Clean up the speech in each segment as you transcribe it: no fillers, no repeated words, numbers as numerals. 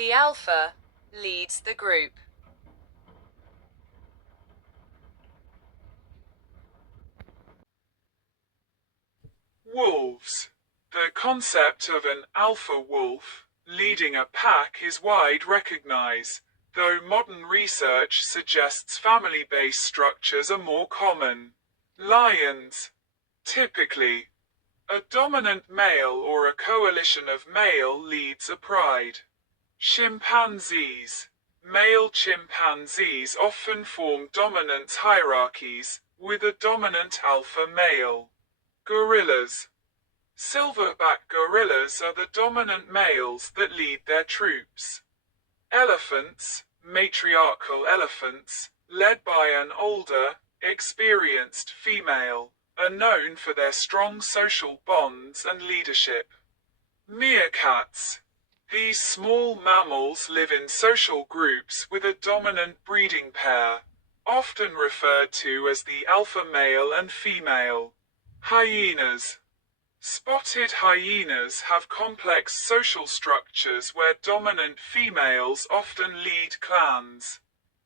The alpha leads the group. Wolves. The concept of an alpha wolf leading a pack is wide recognized, though modern research suggests family-based structures are more common. Lions. Typically, a dominant male or a coalition of male leads a pride. Chimpanzees. Male chimpanzees often form dominance hierarchies, with a dominant alpha male. Gorillas. Silverback gorillas are the dominant males that lead their troops. Elephants, matriarchal elephants, led by an older, experienced female, are known for their strong social bonds and leadership. Meerkats. These small mammals live in social groups with a dominant breeding pair, often referred to as the alpha male and female. Hyenas. Spotted hyenas have complex social structures where dominant females often lead clans.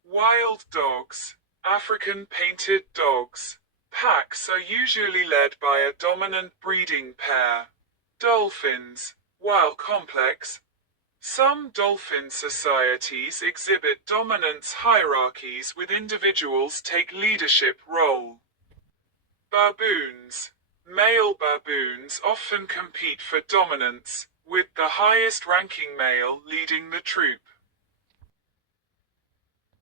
Wild dogs. African painted dogs. Packs are usually led by a dominant breeding pair. Dolphins. While complex, some dolphin societies exhibit dominance hierarchies with individuals take leadership role. Baboons. Male baboons often compete for dominance, with the highest ranking male leading the troop.